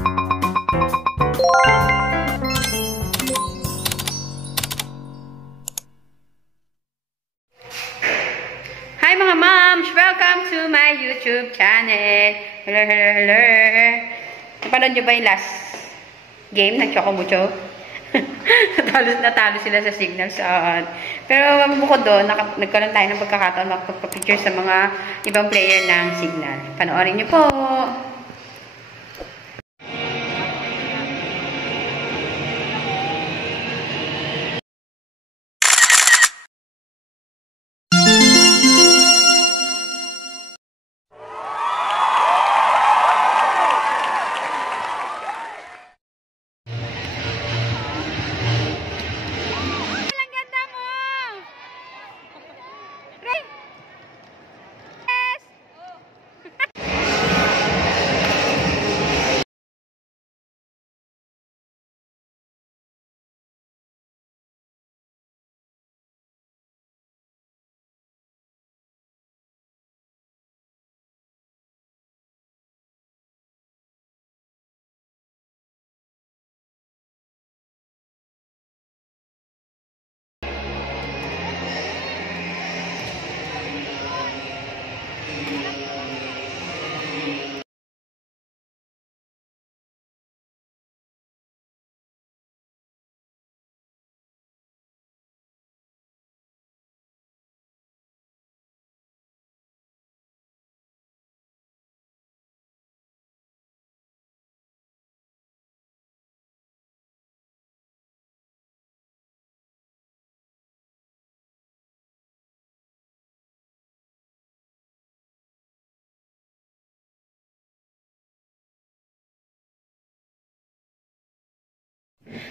Hi mga moms! Welcome to my YouTube channel. Hello, hello, hello. Napanood nyo ba yung last game ng Chocomucho? Natalo sila sa signal saan. Pero bukod doon, nagkaroon tayo ng pagkakataon magpapicture sa mga ibang player ng signal. Panoorin nyo po!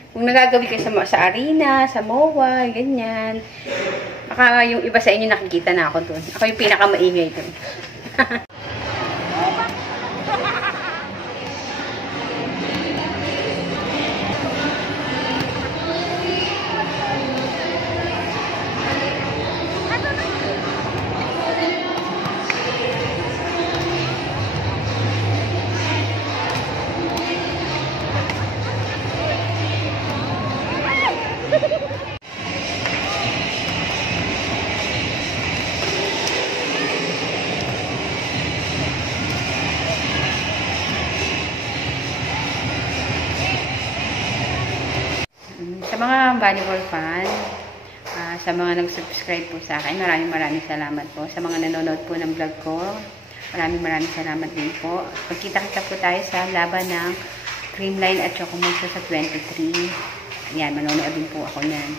Kung nagagawi kayo sa arena, sa MOA, ganyan. Baka yung iba sa inyo nakikita na ako doon. Ako yung pinakamaingay doon. Sa mga volleyball fan, sa mga nag-subscribe po sa akin, maraming salamat po. Sa mga nanonood po ng vlog ko, maraming salamat din po. Pagkita-kita po tayo sa laban ng Creamline at Chocomucho sa 23. Ayan, manonood din po ako niyan.